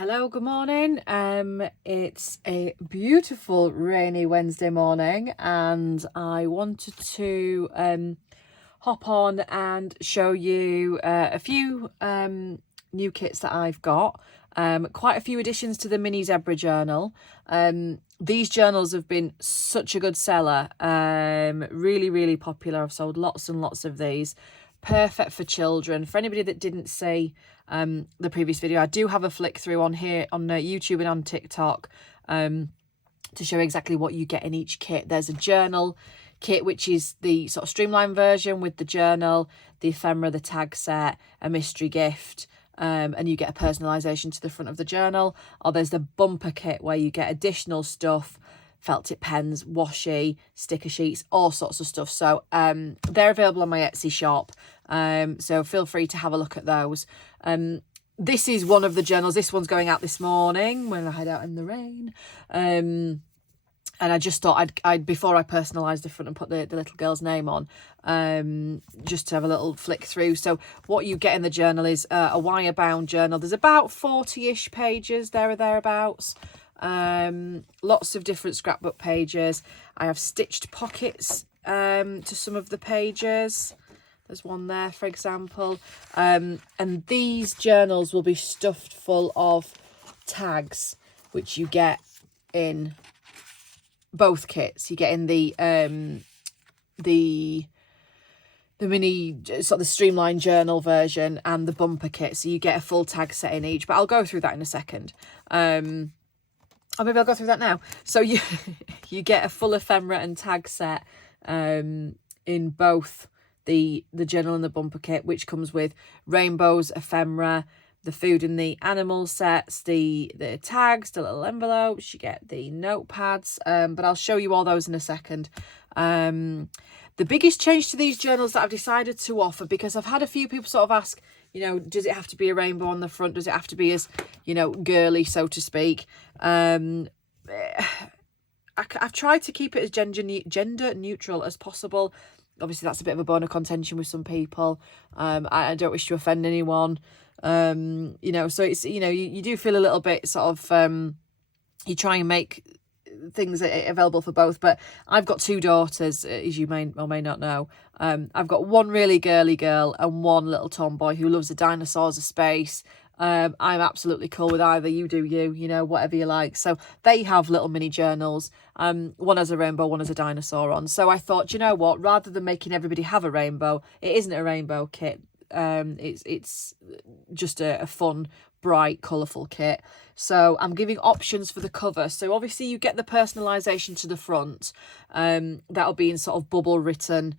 Hello, good morning. It's a beautiful rainy Wednesday morning, and I wanted to hop on and show you a few new kits that I've got. Quite a few additions to the mini zebra journal. These journals have been such a good seller, really popular. I've sold lots and lots of these. Perfect for children. For anybody that didn't see the previous video, I do have a flick through on here on YouTube and on TikTok to show exactly what you get in each kit. There's a journal kit, which is the sort of streamlined version with the journal, the ephemera, the tag set, a mystery gift, and you get a personalisation to the front of the journal. Or there's the bumper kit where you get additional stuff, felt tip pens, washi, sticker sheets, all sorts of stuff. So they're available on my Etsy shop, so feel free to have a look at those. This is one of the journals. This one's going out this morning when I head out in the rain. And I just thought I'd before I personalised the front and put the little girl's name on, just to have a little flick through. So what you get in the journal is a wire bound journal. There's about 40-ish pages there or thereabouts. Lots of different scrapbook pages. I have stitched pockets to some of the pages. There's one there, for example. And these journals will be stuffed full of tags, which you get in both kits. You get in the mini sort of the streamlined journal version and the bumper kit, so you get a full tag set in each, but I'll go through that in a second. Or maybe I'll go through that now. So you get a full ephemera and tag set in both the journal and the bumper kit, which comes with rainbows, ephemera, the food and the animal sets, the tags, the little envelopes. You get the notepads, but I'll show you all those in a second. The biggest change to these journals that I've decided to offer, because I've had a few people sort of ask, you know, does it have to be a rainbow on the front? Does it have to be as, you know, girly, so to speak? I've tried to keep it as gender neutral as possible. Obviously, that's a bit of a bone of contention with some people. I don't wish to offend anyone. You know, so it's, you know, you do feel a little bit sort of, you try and make things available for both. But I've got two daughters, as you may or may not know. I've got one really girly girl and one little tomboy who loves the dinosaurs of space. I'm absolutely cool with either. You do you know, whatever you like. So they have little mini journals. One has a rainbow, one has a dinosaur on. So I thought, you know what, rather than making everybody have a rainbow, it isn't a rainbow kit. It's just a fun, bright, colourful kit. So I'm giving options for the cover. So obviously you get the personalisation to the front. That'll be in sort of bubble written,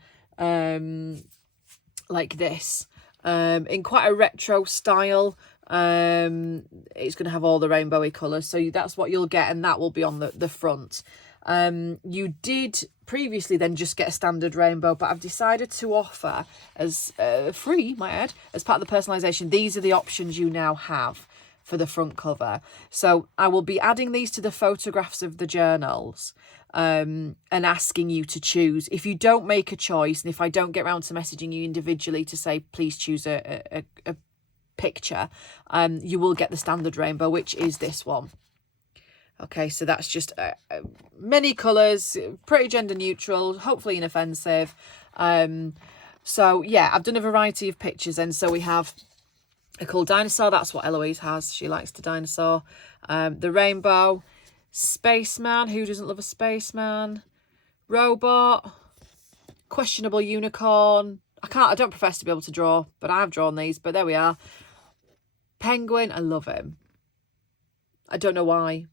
like this, in quite a retro style. It's going to have all the rainbowy colours, so that's what you'll get, and that will be on the front. You did previously then just get a standard rainbow, but I've decided to offer as free, might add, as part of the personalisation. These are the options you now have for the front cover. So I will be adding these to the photographs of the journals, and asking you to choose. If you don't make a choice, and if I don't get around to messaging you individually to say please choose a picture, you will get the standard rainbow, which is this one. Okay, so that's just many colours, pretty gender neutral, hopefully inoffensive. So yeah, I've done a variety of pictures, and so we have a cool dinosaur. That's what Eloise has. She likes the dinosaur. The rainbow, spaceman. Who doesn't love a spaceman? Robot, questionable unicorn. I don't profess to be able to draw, but I have drawn these, but there we are. Penguin, I love him. I don't know why,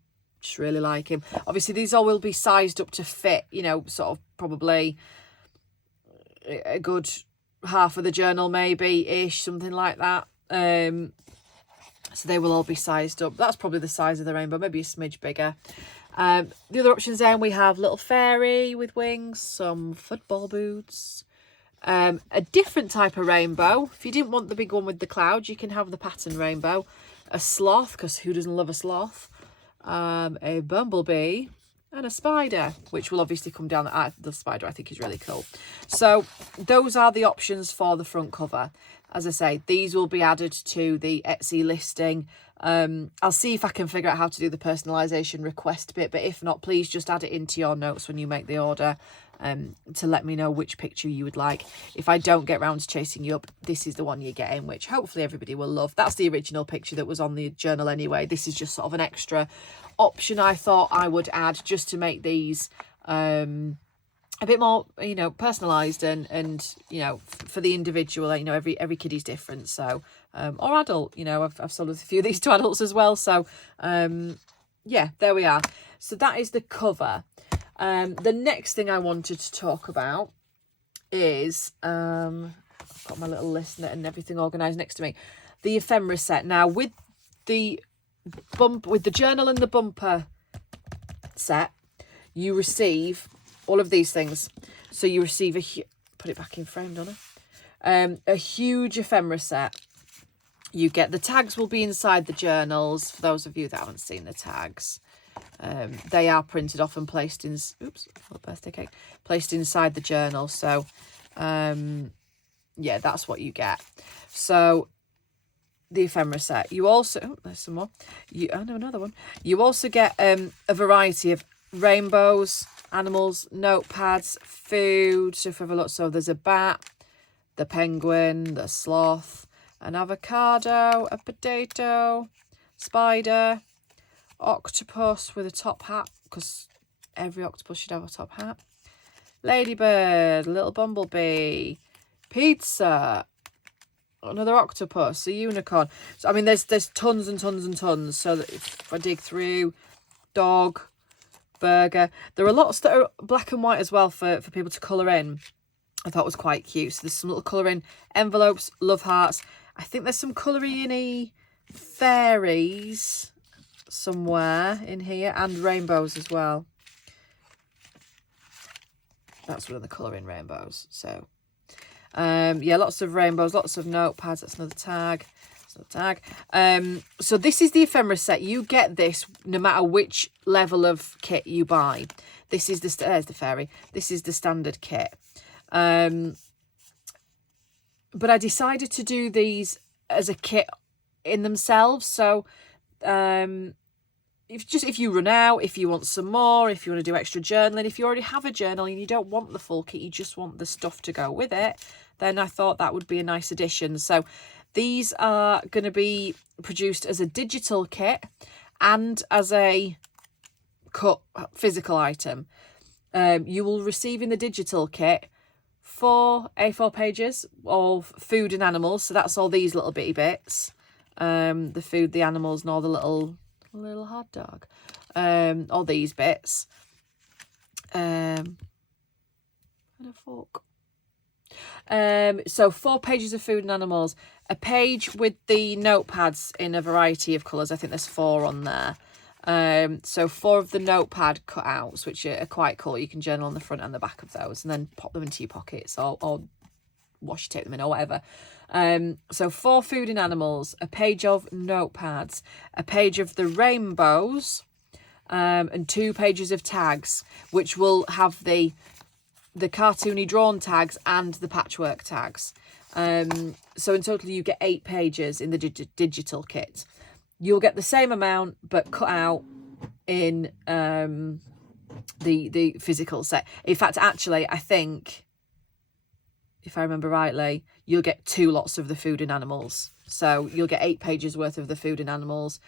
just really like him. Obviously, these all will be sized up to fit, you know, sort of probably a good half of the journal, maybe-ish, something like that. So they will all be sized up. That's probably the size of the rainbow, maybe a smidge bigger. The other options then, we have little fairy with wings, some football boots, a different type of rainbow. If you didn't want the big one with the clouds, you can have the pattern rainbow. A sloth, because who doesn't love a sloth? A bumblebee, and a spider, which will obviously come down. The spider I think is really cool. So those are the options for the front cover. as I say, these will be added to the Etsy listing. I'll see if I can figure out how to do the personalisation request bit, but if not, please just add it into your notes when you make the order, to let me know which picture you would like. If I don't get round to chasing you up, this is the one you're getting, which hopefully everybody will love. That's the original picture that was on the journal anyway. This is just sort of an extra option I thought I would add just to make these a bit more, you know, personalised and you know, for the individual. You know, every kiddie's different, so or adult, you know, I've sold a few of these to adults as well, so yeah, there we are. So that is the cover. The next thing I wanted to talk about is I've got my little list and everything organised next to me, the ephemera set. Now with the journal and the bumper set, you receive all of these things. So you receive put it back in frame, don't I? A huge ephemera set. You get the tags will be inside the journals. For those of you that haven't seen the tags, they are printed off and placed in. Oops, birthday cake. Placed inside the journal. So, yeah, that's what you get. So, the ephemera set. You also there's some more. Another one. You also get a variety of rainbows, animals, notepads, food. So if we have a look, so there's a bat, the penguin, the sloth, an avocado, a potato, spider, octopus with a top hat, because every octopus should have a top hat, ladybird, little bumblebee, pizza, another octopus, a unicorn. So I mean, there's tons and tons and tons. So that if I dig through, dog, burger. There are lots that are black and white as well for people to colour in. I thought was quite cute. So there's some little colouring envelopes, love hearts. I think there's some colouring-y fairies somewhere in here, and rainbows as well. That's one of the colouring rainbows. So yeah, lots of rainbows, lots of notepads. That's another tag. So this is the ephemera set. You get this no matter which level of kit you buy. This is there's the fairy. This is the standard kit. But I decided to do these as a kit in themselves. So if you run out, if you want some more, if you want to do extra journaling, if you already have a journal and you don't want the full kit, you just want the stuff to go with it, then I thought that would be a nice addition. So these are going to be produced as a digital kit and as a cut physical item. You will receive in the digital kit 4 A4 pages of food and animals. So that's all these little bitty bits. The food, the animals, and all the little hot dog. All these bits. And a fork. So 4 pages of food and animals, a page with the notepads in a variety of colours. I think there's 4 on there. So 4 of the notepad cutouts, which are quite cool. You can journal on the front and the back of those and then pop them into your pockets or washi tape them in or whatever. So 4 food and animals, a page of notepads, a page of the rainbows, and 2 pages of tags, which will have the cartoony drawn tags and the patchwork tags. So in total you get 8 pages in the digital kit. You'll get the same amount but cut out in the physical set. In fact, actually, I think, if I remember rightly, you'll get 2 lots of the food and animals. So you'll get 8 pages worth of the food and animals.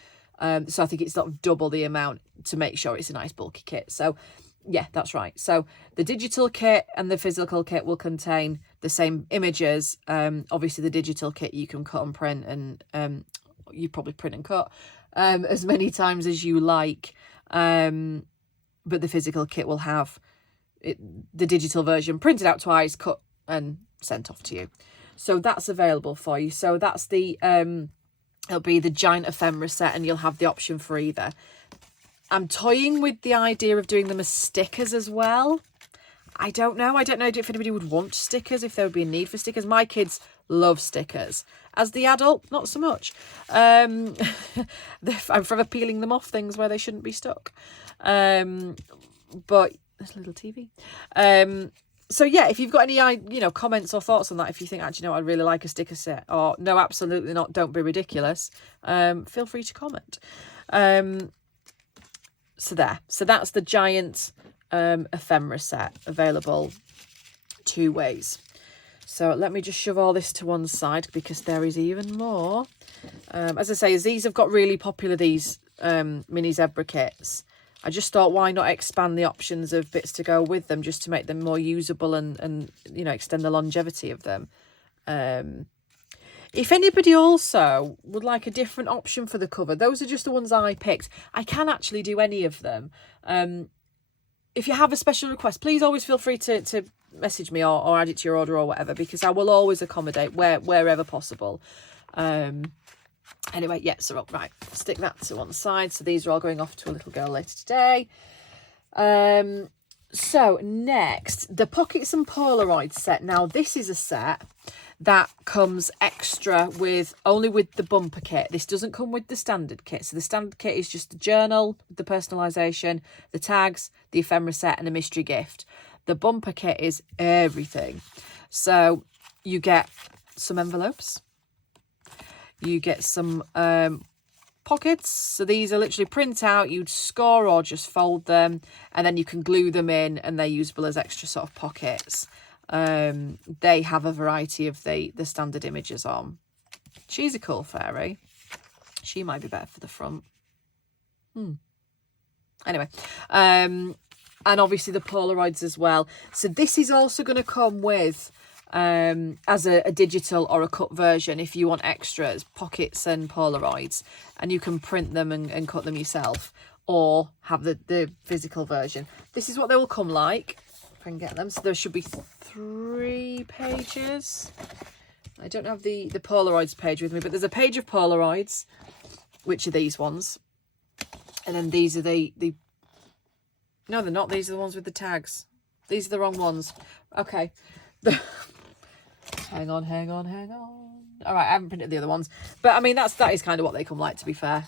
So I think it's sort of double the amount to make sure it's a nice bulky kit. So yeah, that's right. So the digital kit and the physical kit will contain the same images. Obviously the digital kit you can cut and print, and you probably print and cut as many times as you like. But the physical kit will have the digital version printed out twice, cut and sent off to you. So that's available for you. So that's the it'll be the giant ephemera set, and you'll have the option for either. I'm toying with the idea of doing them as stickers as well. I don't know if anybody would want stickers, if there would be a need for stickers. My kids love stickers. As the adult, not so much. I'm forever peeling them off things where they shouldn't be stuck. But there's a little TV. So yeah, if you've got any, comments or thoughts on that, if you think, actually, no, I'd really like a sticker set, or no, absolutely not, don't be ridiculous, feel free to comment. So that's the giant ephemera set, available 2 ways. So let me just shove all this to one side, because there is even more. As I say, as these have got really popular, these mini zebra kits, I just thought, why not expand the options of bits to go with them, just to make them more usable and extend the longevity of them. If anybody also would like a different option for the cover, those are just the ones I picked. I can actually do any of them. If you have a special request, please always feel free to message me or add it to your order or whatever, because I will always accommodate wherever possible. Anyway, yeah, so right, stick that to one side. So these are all going off to a little girl later today. So next, the Pockets and Polaroid set. Now, this is a set that comes extra only with the bumper kit. This doesn't come with the standard kit. So the standard kit is just the journal, the personalisation, the tags, the ephemera set, and a mystery gift. The bumper kit is everything. So you get some envelopes. You get some pockets. So these are literally print out, you'd score or just fold them, and then you can glue them in, and they're usable as extra sort of pockets. They have a variety of the standard images on. She's a cool fairy. She might be better for the front. Anyway, and obviously the Polaroids as well. So this is also going to come with as a digital or a cut version if you want extras, pockets and Polaroids, and you can print them and cut them yourself, or have the physical version. This is what they will come like, if I can get them. So there should be 3 pages. I don't have the Polaroids page with me, but there's a page of Polaroids, which are these ones, and then these are the no, they're not. These are the ones with the tags. These are the wrong ones. Okay. Hang on. All right, I haven't printed the other ones, but I mean that is kind of what they come like, to be fair.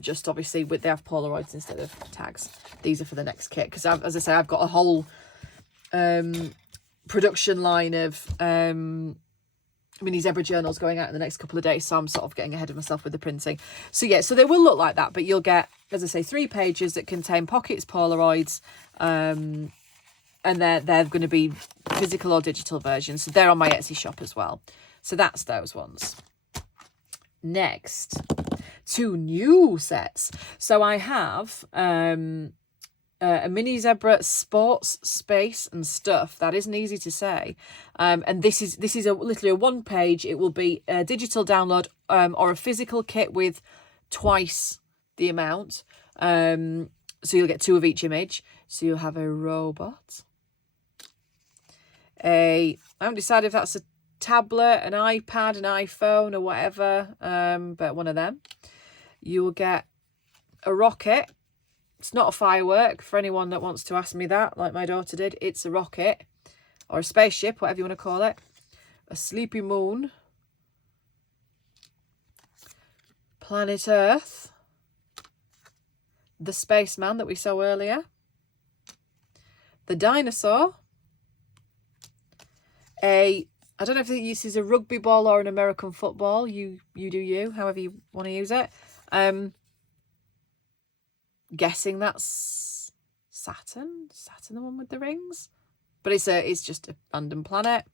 Just obviously they have Polaroids instead of tags. These are for the next kit, because as I say, I've got a whole production line of mini zebra journals going out in the next couple of days, so I'm sort of getting ahead of myself with the printing. So yeah, so they will look like that, but you'll get, as I say, 3 pages that contain pockets, Polaroids, and they're going to be physical or digital versions. So they're on my Etsy shop as well. So that's those ones. Next, 2 new sets. So I have a mini zebra sports space and stuff. That isn't easy to say. And this is literally a 1 page. It will be a digital download or a physical kit with twice the amount. So you'll get 2 of each image. So you'll have a robot. I haven't decided if that's a tablet, an iPad, an iPhone, or whatever, but one of them. You will get a rocket. It's not a firework, for anyone that wants to ask me that, like my daughter did. It's a rocket, or a spaceship, whatever you want to call it. A sleepy moon. Planet Earth. The spaceman that we saw earlier. The dinosaur. I don't know if this is a rugby ball or an American football. You do you, however you want to use it. Guessing that's Saturn, the one with the rings, but it's just a random planet.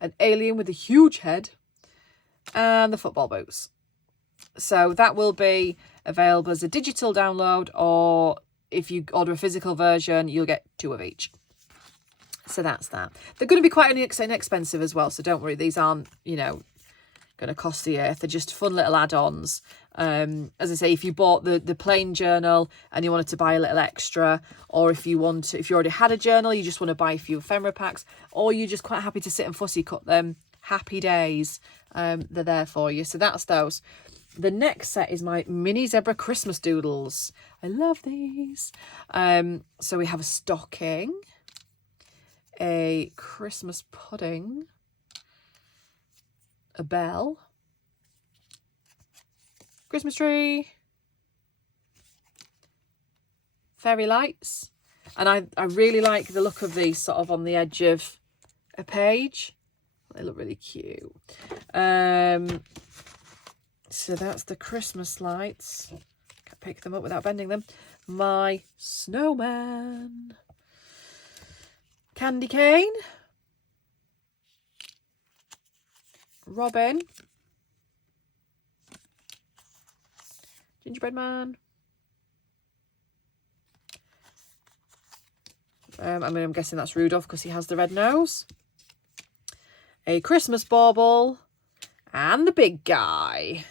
An alien with a huge head, and the football boots. So that will be available as a digital download, or if you order a physical version, you'll get 2 of each. So that's that. They're going to be quite inexpensive as well, so don't worry. These aren't, going to cost the earth. They're just fun little add-ons. As I say, if you bought the plain journal and you wanted to buy a little extra, or if you already had a journal, you just want to buy a few ephemera packs, or you're just quite happy to sit and fussy cut them, happy days. They're there for you. So that's those. The next set is my mini zebra Christmas doodles. I love these. So we have a stocking, a Christmas pudding, a bell, Christmas tree, fairy lights. And I really like the look of these sort of on the edge of a page. They look really cute. So that's the Christmas lights. Can't pick them up without bending them. My snowman. Candy cane. Robin. Gingerbread man. I'm guessing that's Rudolph because he has the red nose. A Christmas bauble. And the big guy.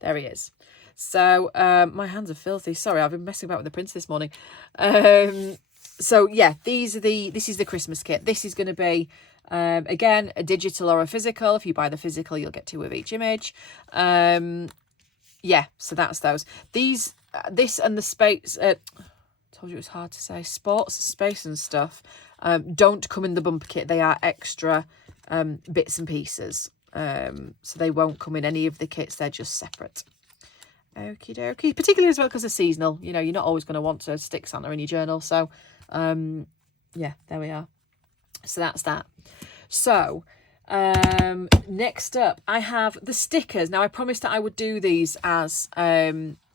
There he is. So, my hands are filthy. Sorry, I've been messing about with the prints this morning. So, yeah, this is the Christmas kit. This is going to be, again, a digital or a physical. If you buy the physical, you'll get 2 of each image. Yeah, so that's those. This and the space... told you it was hard to say. Sports, space and stuff don't come in the bumper kit. They are extra bits and pieces. So they won't come in any of the kits. They're just separate. Okie dokie. Particularly as well because they're seasonal. You know, you're not always going to want to stick Santa in your journal. So, yeah, there we are. So that's that. So, next up, I have the stickers. Now, I promised that I would do these as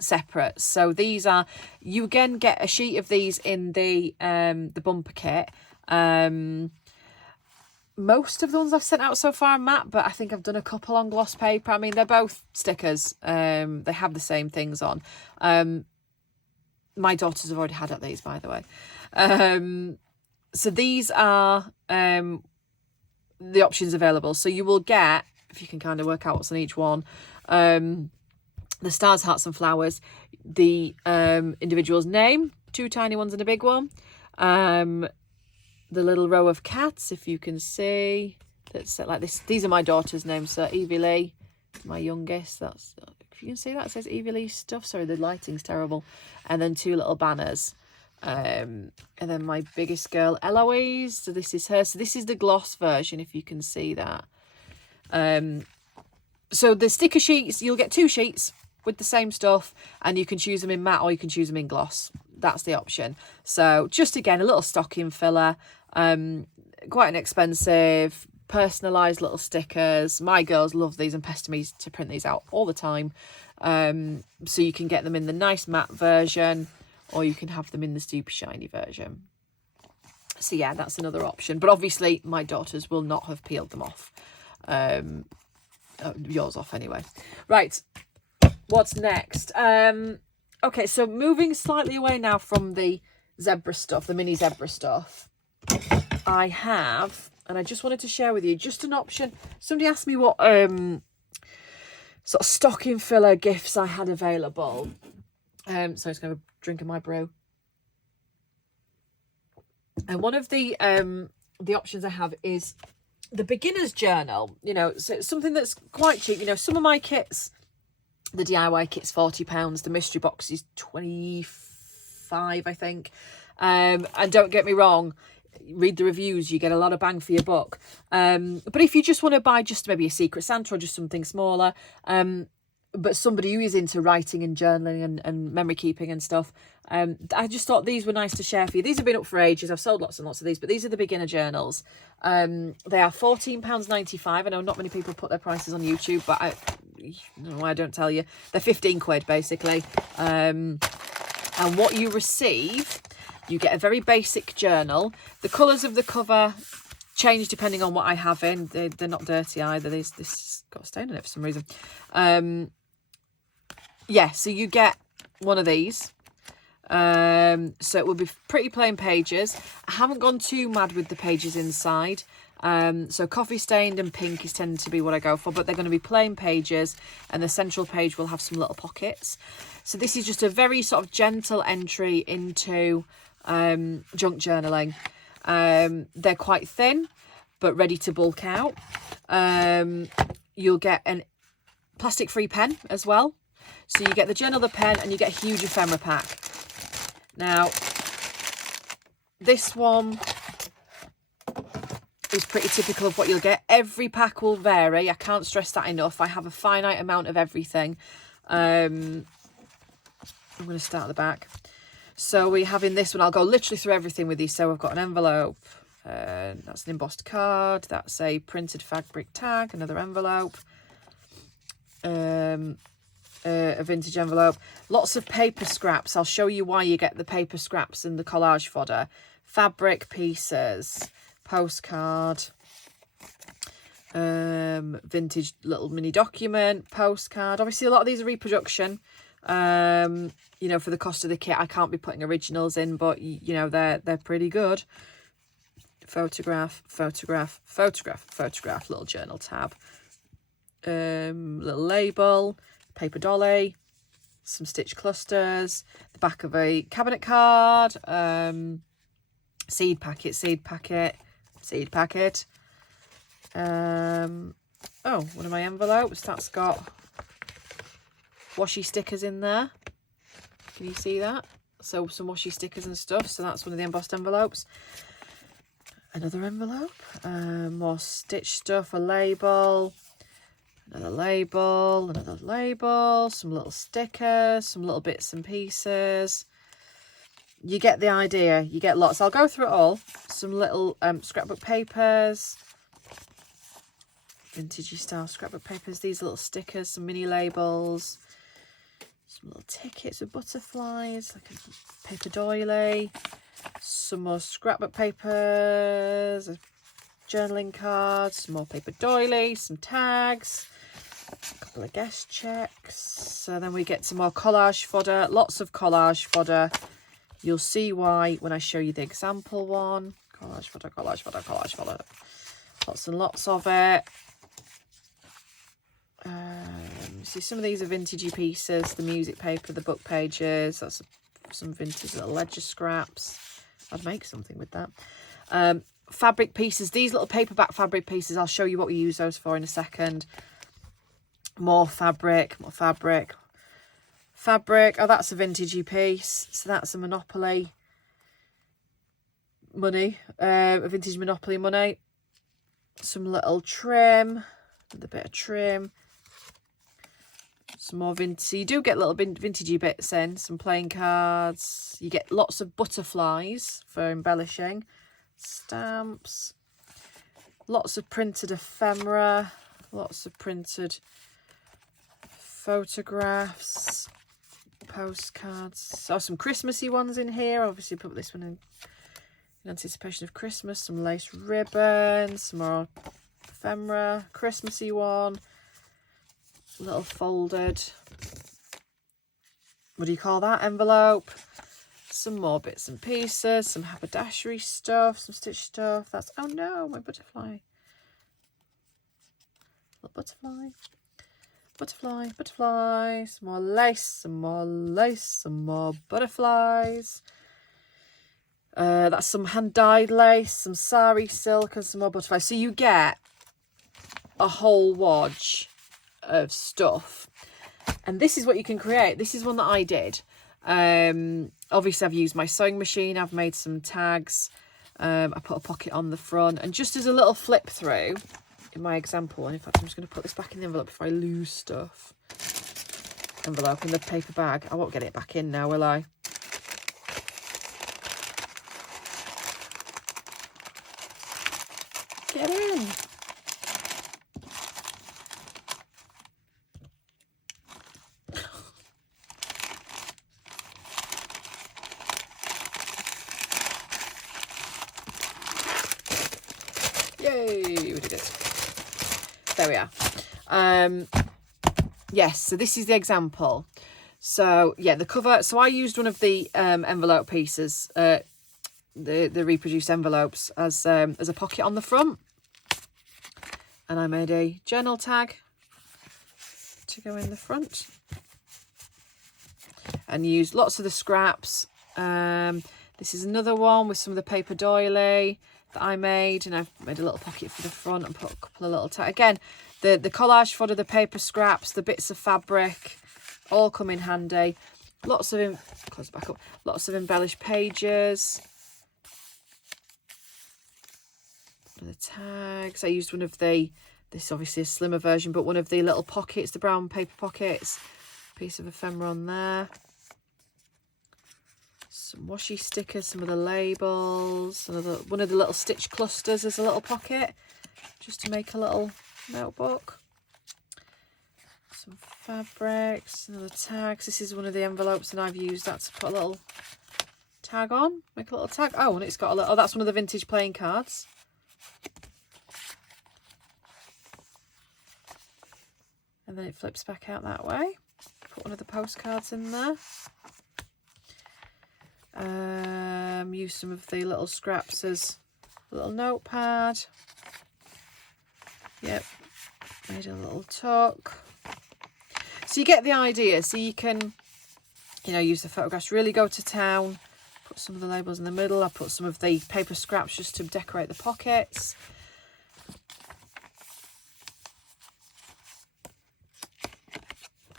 separate. So these are, you again get a sheet of these in the bumper kit. Most of the ones I've sent out so far are matte, but I think I've done a couple on gloss paper. I mean, they're both stickers. They have the same things on. My daughters have already had at these, by the way. So these are the options available. So you will get, if you can kind of work out what's on each one, the stars, hearts and flowers, the individual's name, 2 tiny ones and a big one, the little row of cats, if you can see, that's set like this. These are my daughter's names. So Evie Lee, my youngest, that's, if you can see that, it says Evie Lee stuff. Sorry, the lighting's terrible. And then 2 little banners. And then my biggest girl, Eloise, so this is her. So this is the gloss version, if you can see that. So the sticker sheets, you'll get 2 sheets with the same stuff, and you can choose them in matte or you can choose them in gloss. That's the option. So just again, a little stocking filler, quite inexpensive, personalised little stickers. My girls love these and pester me to print these out all the time. So you can get them in the nice matte version, or you can have them in the super shiny version. So yeah, that's another option. But obviously my daughters will not have peeled them off. Yours off anyway. Right, what's next? Okay, so moving slightly away now from the zebra stuff, the mini zebra stuff, I have, and I just wanted to share with you, just an option. Somebody asked me what sort of stocking filler gifts I had available. So I'm just going to drink of my brew. And one of the options I have is the beginner's journal. You know, so it's something that's quite cheap. You know, some of my kits, the DIY kit's £40. The mystery box is 25, I think. And don't get me wrong, read the reviews, you get a lot of bang for your buck. But if you just want to buy just maybe a Secret Santa or just something smaller, but somebody who is into writing and journaling and memory keeping and stuff, I just thought these were nice to share for you. These have been up for ages. I've sold lots and lots of these, but these are the beginner journals. They are £14.95. I know not many people put their prices on YouTube, but I don't tell you. They're 15 quid basically. And what you receive, you get a very basic journal. The colours of the cover change depending on what I have in. They're not dirty either. This has got a stain on it for some reason. Yeah, so you get one of these. So it will be pretty plain pages. I haven't gone too mad with the pages inside. So coffee stained and pink is tending to be what I go for, but they're going to be plain pages, and the central page will have some little pockets. So this is just a very sort of gentle entry into junk journaling. They're quite thin but ready to bulk out. You'll get a plastic free pen as well. So you get the journal, the pen, and you get a huge ephemera pack. Now, this one is pretty typical of what you'll get. Every pack will vary. I can't stress that enough. I have a finite amount of everything. I'm going to start at the back. So we have in this one, I'll go literally through everything with you. So I've got an envelope, That's an embossed card. That's a printed fabric tag, another envelope. A vintage envelope. Lots of paper scraps. I'll show you why you get the paper scraps and the collage fodder. Fabric pieces, postcard, vintage little mini document, postcard. Obviously a lot of these are reproduction, you know, for the cost of the kit. I can't be putting originals in, but you know, they're pretty good. Photograph, photograph, photograph, photograph, little journal tab, little label, paper dolly, some stitch clusters, the back of a cabinet card, seed packet, seed packet, seed packet. Oh, one of my envelopes that's got washi stickers in there. Can you see that? So some washi stickers and stuff. So that's one of the embossed envelopes. Another envelope, more stitch stuff, a label, another label, another label, some little stickers, some little bits and pieces. You get the idea. You get lots. I'll go through it all. Some little scrapbook papers, vintagey style scrapbook papers. These little stickers, some mini labels, some little tickets with butterflies, like a paper doily. Some more scrapbook papers, a journaling cards, some more paper doilies, some tags, a couple of guest checks. So then we get some more collage fodder, lots of collage fodder. You'll see why when I show you the example one. Collage fodder, collage fodder, collage fodder. Lots and lots of it. See, some of these are vintagey pieces, the music paper, the book pages. That's some vintage little ledger scraps. I'd make something with that. Fabric pieces, these little paperback fabric pieces, I'll show you what we use those for in a second. More fabric, more fabric. Fabric, oh, that's a vintagey piece. So that's a Monopoly money, a vintage Monopoly money. Some little trim, with a bit of trim. Some more vintage. So you do get little vintagey bits in, some playing cards. You get lots of butterflies for embellishing. Stamps. Lots of printed ephemera. Lots of printed photographs. Postcards. Oh, some Christmassy ones in here. Obviously put this one in anticipation of Christmas. Some lace ribbons. Some more ephemera. Christmassy one. Little folded, what do you call that, envelope. Some more bits and pieces, some haberdashery stuff, some stitch stuff. That's, oh no, my butterfly. Little butterfly, butterfly, butterfly. Some more lace, some more lace, some more butterflies. That's some hand-dyed lace, some sari silk, and some more butterflies. So you get a whole wodge of stuff, and this is what you can create. This is one that I did. Obviously I've used my sewing machine, I've made some tags, I put a pocket on the front, and just as a little flip through in my example, and in fact I'm just going to put this back in the envelope before I lose stuff. Envelope in the paper bag. I won't get it back in now, will I? Get in. Yay, we did it. There we are. Yes, so this is the example. So yeah, the cover. So I used one of the envelope pieces, the reproduced envelopes, as a pocket on the front, and I made a journal tag to go in the front, and used lots of the scraps. This is another one with some of the paper doily that I made, and I've made a little pocket for the front and put a couple of little tags. Again, the collage fodder, the paper scraps, the bits of fabric, all come in handy. Lots of close back up. Lots of embellished pages. The tags. I used one of the. This is obviously a slimmer version, but one of the little pockets, the brown paper pockets. Piece of ephemera on there. some washi stickers, some of the labels, one of the little stitch clusters as a little pocket, just to make a little notebook. Some fabrics, another tags. This is one of the envelopes, and I've used that to put a little tag on, make a little tag. Oh, and it's got a little, oh, that's one of the vintage playing cards. And then it flips back out that way. Put one of the postcards in there. Use some of the little scraps as a little notepad. Yep, made a little tuck. So you get the idea. So you can, you know, use the photographs, really go to town. Put some of the labels in the middle. I put some of the paper scraps just to decorate the pockets.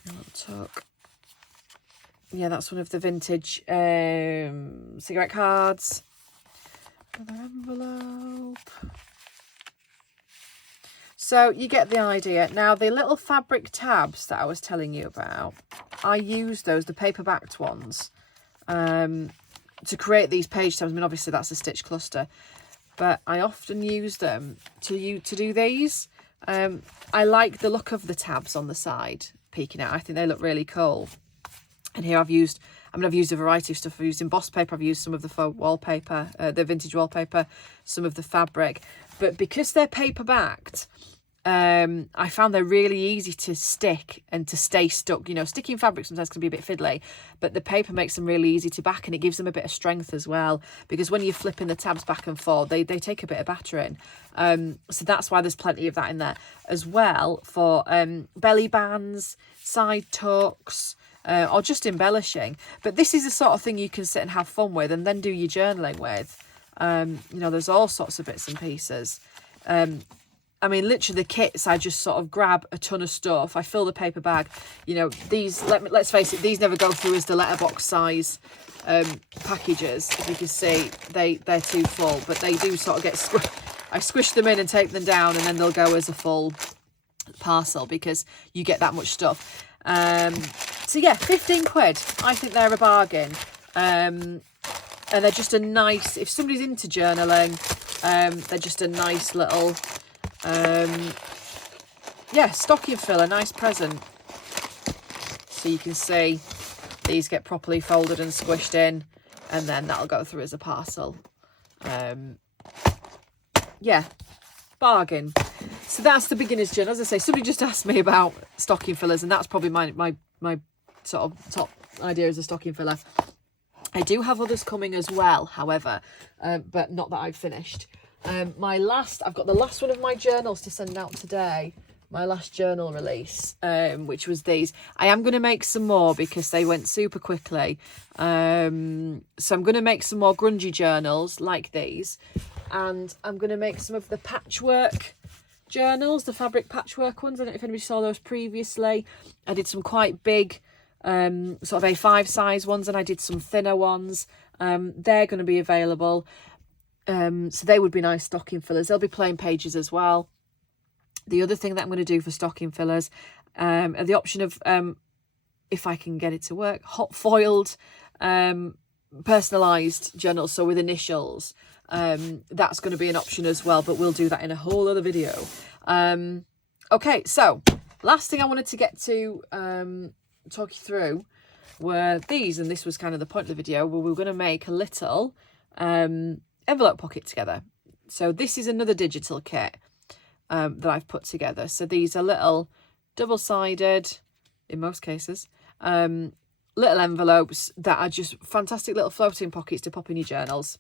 A little tuck. Yeah, that's one of the vintage cigarette cards. Another envelope. So you get the idea. Now, the little fabric tabs that I was telling you about, I use those, the paper backed ones, to create these page tabs. I mean, obviously that's a stitch cluster, but I often use them to do these. I like the look of the tabs on the side peeking out. I think they look really cool. And here I've used a variety of stuff. I've used embossed paper, I've used some of the faux wallpaper, the vintage wallpaper, some of the fabric. But because they're paper backed, I found they're really easy to stick and to stay stuck. You know, sticking fabric sometimes can be a bit fiddly, but the paper makes them really easy to back, and it gives them a bit of strength as well, because when you're flipping the tabs back and forth, they take a bit of battering. So that's why there's plenty of that in there as well, for belly bands, side tucks, or just embellishing. But this is the sort of thing you can sit and have fun with and then do your journaling with. You know, there's all sorts of bits and pieces. I mean, literally the kits, I just sort of grab a ton of stuff. I fill the paper bag. You know, these, let's face it, these never go through as the letterbox size packages. As you can see, they're too full, but they do sort of get I squish them in and take them down, and then they'll go as a full parcel because you get that much stuff. So yeah, 15 quid. I think they're a bargain. And they're just a nice, if somebody's into journaling, they're just a nice little, yeah, stocking filler, nice present. So you can see these get properly folded and squished in, and then that'll go through as a parcel. Yeah, bargain. So that's the beginner's journal. As I say, somebody just asked me about stocking fillers, and that's probably my sort of top idea as a stocking filler. I do have others coming as well, however, but not that I've finished. I've got the last one of my journals to send out today, my last journal release, which was these. I am going to make some more because they went super quickly. So I'm going to make some more grungy journals like these, and I'm going to make some of the patchwork journals, the fabric patchwork ones. I don't know if anybody saw those previously. I did some quite big sort of A5 size ones, and I did some thinner ones. They're going to be available, so they would be nice stocking fillers. They'll be plain pages as well. The other thing that I'm going to do for stocking fillers are the option of, if I can get it to work, hot foiled personalised journals, so with initials. That's going to be an option as well, but we'll do that in a whole other video. Okay, so last thing I wanted to get to talk you through were these, and this was kind of the point of the video, where we were going to make a little envelope pocket together. So this is another digital kit that I've put together. So these are little double-sided, in most cases, little envelopes that are just fantastic little floating pockets to pop in your journals.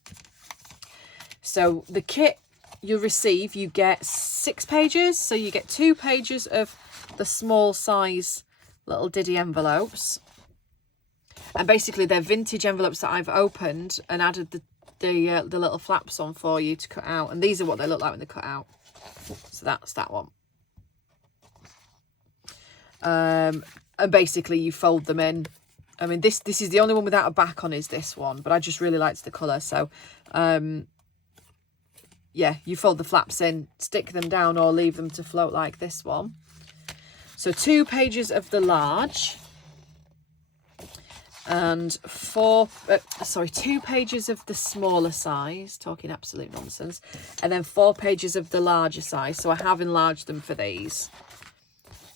So the kit you receive, you get 6 pages. So you get 2 pages of the small size little diddy envelopes. And basically they're vintage envelopes that I've opened and added the little flaps on for you to cut out. And these are what they look like when they're cut out. So that's that one. And basically you fold them in. I mean, this is the only one without a back on, is this one, but I just really liked the colour. So yeah, you fold the flaps in, stick them down, or leave them to float like this one. So 2 pages of the large. and 2 pages of the smaller size, talking absolute nonsense, and then 4 pages of the larger size. So I have enlarged them for these.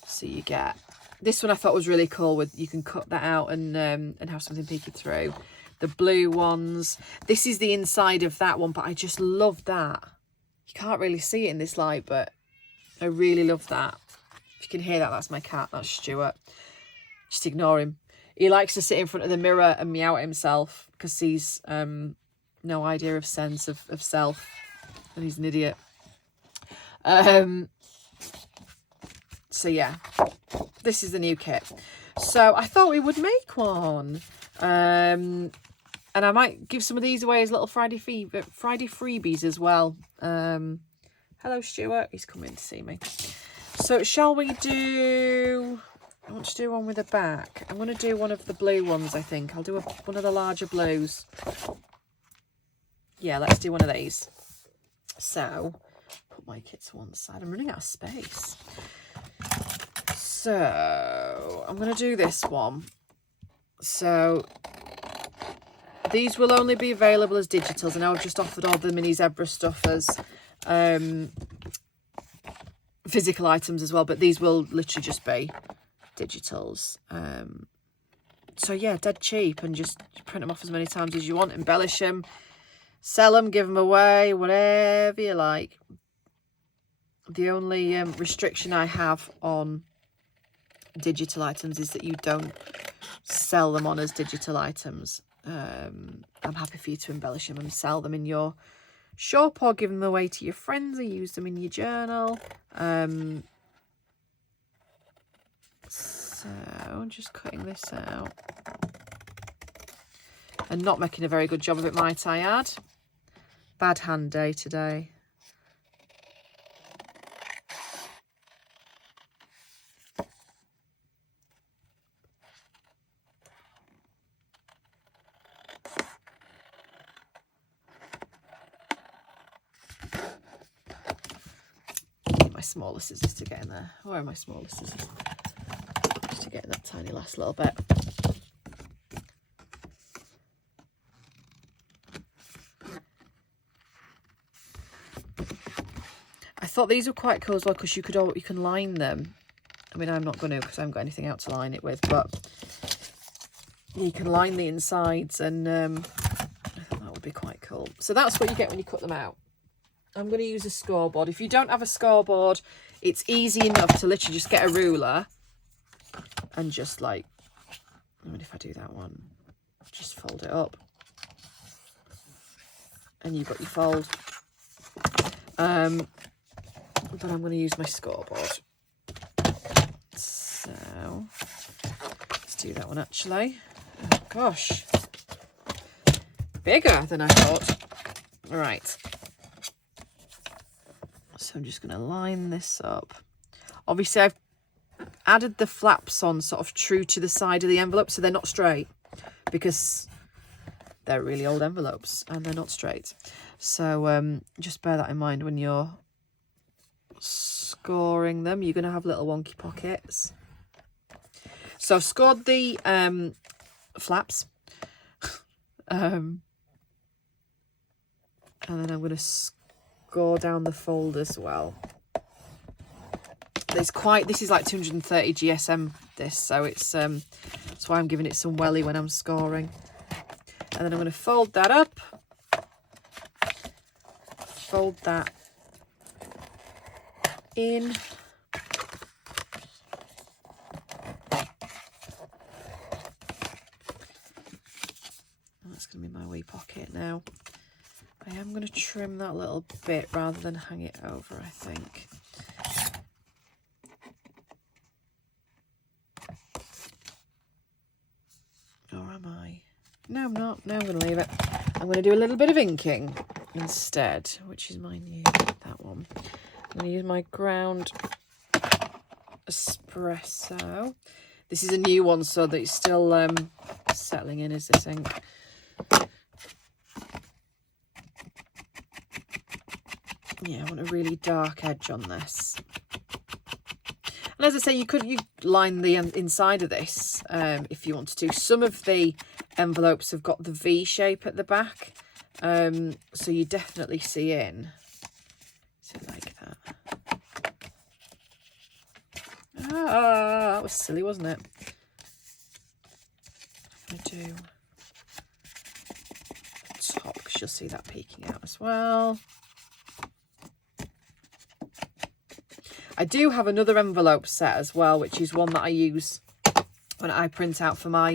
So you get this one. I thought was really cool, with you can cut that out and have something peeking through. The blue ones, this is the inside of that one, but I just love that. You can't really see it in this light, but I really love that. If you can hear that, that's my cat. That's Stuart. Just ignore him. He likes to sit in front of the mirror and meow at himself because he's no idea of sense of self, and he's an idiot. So yeah, this is the new kit. So I thought we would make one, and I might give some of these away as little Friday freebies as well. Hello Stuart, he's coming to see me. So shall we do, I want to do one with a back. I'm going to do one of the blue ones, I think. I'll do one of the larger blues. Yeah, let's do one of these. So, put my kit to one side. I'm running out of space. So, I'm going to do this one. So, these will only be available as digitals. I know I've just offered all the mini zebra stuff as physical items as well, but these will literally just be digitals. So yeah, dead cheap, and just print them off as many times as you want, embellish them, sell them, give them away, whatever you like. The only restriction I have on digital items is that you don't sell them on as digital items. I'm happy for you to embellish them and sell them in your shop, or give them away to your friends, or use them in your journal. So I'm just cutting this out and not making a very good job of it, might I add. Bad hand day today. My smaller scissors to get in there. Where are my smaller scissors? Just to get in that tiny last little bit. I thought these were quite cool as well, because you can line them. I mean, I'm not going to, because I haven't got anything out to line it with, but you can line the insides, and I thought that would be quite cool. So that's what you get when you cut them out. I'm going to use a scoreboard. If you don't have a scoreboard, it's easy enough to literally just get a ruler and just like, I mean, if I do that one, just fold it up and you've got your fold. But I'm going to use my scoreboard. So let's do that one actually. Oh gosh, bigger than I thought. All right. So I'm just going to line this up. Obviously, I've added the flaps on sort of true to the side of the envelope, so they're not straight, because they're really old envelopes and they're not straight. So just bear that in mind when you're scoring them. You're going to have little wonky pockets. So I've scored the flaps. And then I'm going to score down the fold as well. This is like 230 GSM, this, so it's that's why I'm giving it some welly when I'm scoring. And then I'm going to fold that up, fold that in, that's going to be my wee pocket now. I am going to trim that little bit rather than hang it over, I think. Or am I? No, I'm not. No, I'm going to leave it. I'm going to do a little bit of inking instead, which is my new, that one. I'm going to use my ground espresso. This is a new one, so that it's still settling in, is this ink. Yeah, I want a really dark edge on this. And as I say, you line the inside of this if you wanted to. Some of the envelopes have got the V shape at the back, so you definitely see in. So like that. Ah, that was silly, wasn't it? I do top, because you'll see that peeking out as well. I do have another envelope set as well, which is one that I use when I print out for my,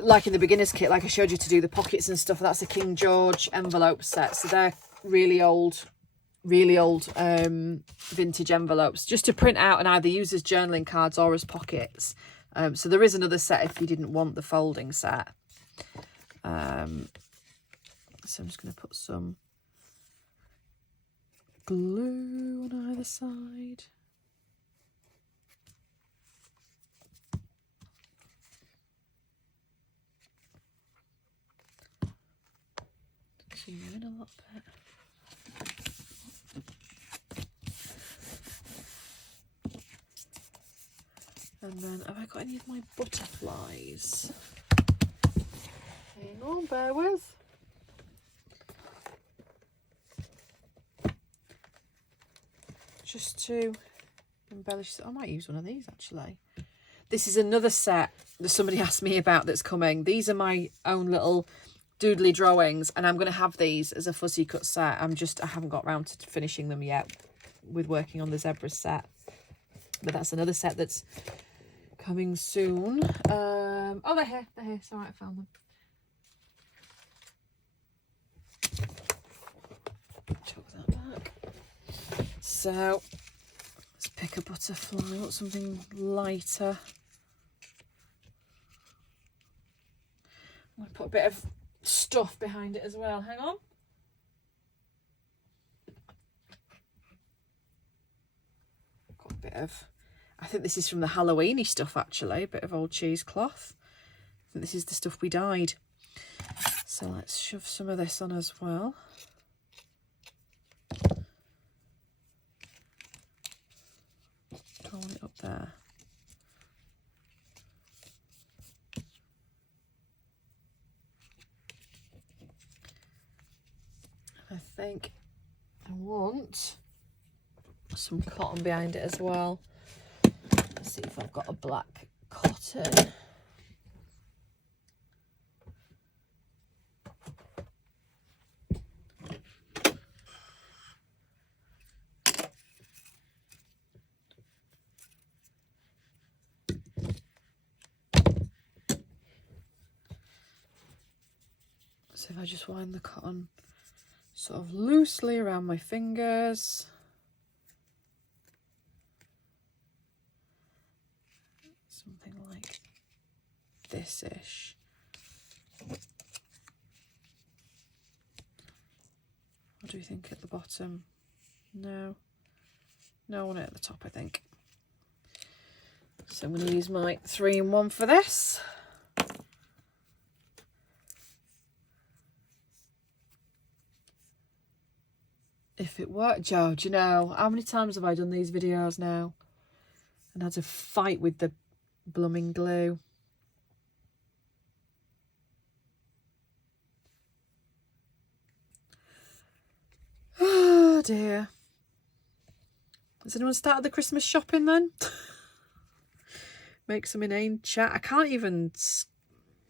like in the beginner's kit, like I showed you, to do the pockets and stuff. That's a King George envelope set. So they're really old vintage envelopes, just to print out and either use as journaling cards or as pockets. So there is another set if you didn't want the folding set. So I'm just going to put some glue on either side. Zoom in a little bit. And then, have I got any of my butterflies? Hang on, bear with. Just to embellish. I might use one of these actually. This is another set that somebody asked me about that's coming. These are my own little doodly drawings, and I'm going to have these as a fuzzy cut set. I haven't got around to finishing them yet with working on the zebra set. But that's another set that's coming soon. Oh, they're here. They're here. It's all right, I found them. Chuck that back. So let's pick a butterfly. Want something lighter. I'm going to put a bit of stuff behind it as well. Hang on. Got a bit of, I think this is from the Halloweeny stuff actually, a bit of old cheesecloth. I think this is the stuff we dyed. So let's shove some of this on as well. Drawing it up there. I think I want some cotton behind it as well. Let's see if I've got a black cotton. So if I just wind the cotton sort of loosely around my fingers. Something like this-ish. What do you think at the bottom? No. No, I want it at the top, I think. So I'm going to use my 3-in-1 for this. If it worked, Joe, do you know, how many times have I done these videos now and had to fight with the blooming glue? Oh dear. Has anyone started the Christmas shopping then? Make some inane chat. I can't even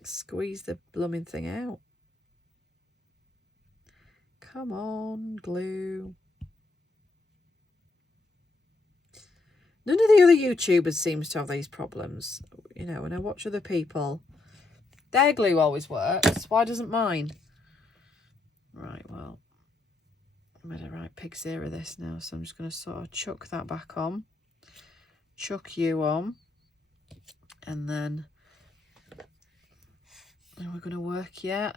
squeeze the blooming thing out. Come on, glue. None of the other YouTubers seems to have these problems. You know, when I watch other people, their glue always works. Why doesn't mine? Right, well, I made a right pig's ear of this now, so I'm just going to sort of chuck that back on. Chuck you on. And then, are we going to work yet?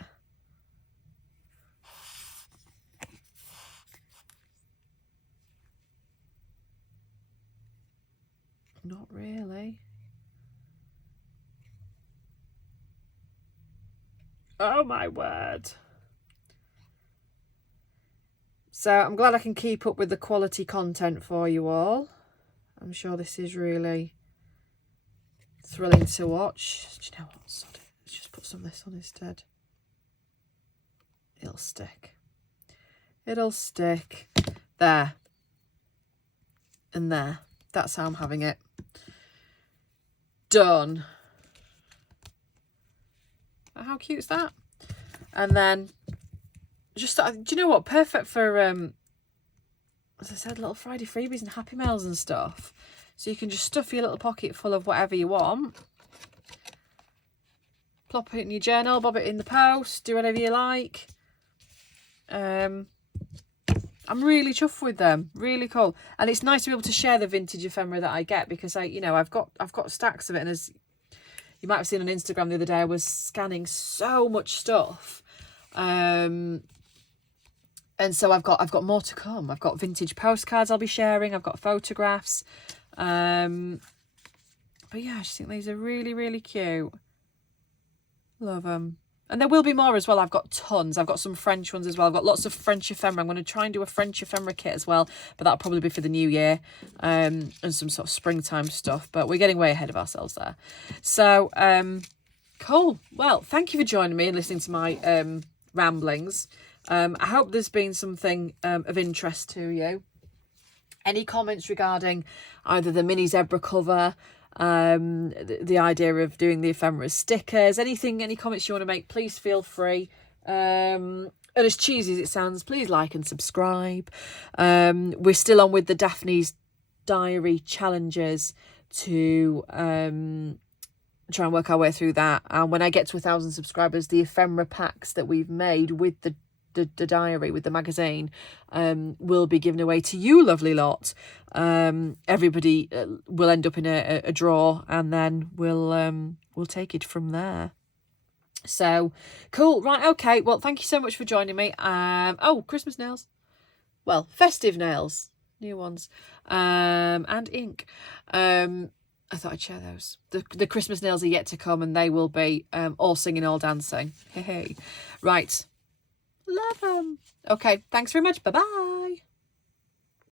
Not really. Oh my word. So I'm glad I can keep up with the quality content for you all. I'm sure this is really thrilling to watch. Do you know what? Sod it. Let's just put some of this on instead. It'll stick. It'll stick. There. And there. That's how I'm having it. Done. How cute is that? And then just, do you know what? Perfect for, as I said, little Friday freebies and Happy Mails and stuff. So you can just stuff your little pocket full of whatever you want. Plop it in your journal, bob it in the post, do whatever you like. I'm really chuffed with them. Really cool. And it's nice to be able to share the vintage ephemera that I get, because I've got stacks of it, and as you might have seen on Instagram the other day, I was scanning so much stuff. And so I've got more to come. I've got vintage postcards I'll be sharing. I've got photographs. But yeah, I just think these are really, really cute. Love them. And there will be more as well. I've got tons. I've got some French ones as well. I've got lots of French ephemera. I'm going to try and do a French ephemera kit as well, but that'll probably be for the new year, and some sort of springtime stuff. But we're getting way ahead of ourselves there. So, cool. Well, thank you for joining me and listening to my ramblings. I hope there's been something of interest to you. Any comments regarding either the mini zebra cover, the idea of doing the ephemera stickers, any comments you want to make, please feel free. And as cheesy as it sounds, please like and subscribe. We're still on with the Daphne's Diary challenges to try and work our way through that. And when I get to 1,000 subscribers, the ephemera packs that we've made with the diary, with the magazine, will be given away to you lovely lot. Everybody will end up in a draw, and then we'll take it from there. So cool. Right, okay, well, thank you so much for joining me. Christmas nails, well, festive nails, new ones, and ink. I thought I'd share those. The Christmas nails are yet to come, and they will be all singing, all dancing. Hey. Right. Love them. Okay, thanks very much. Bye-bye.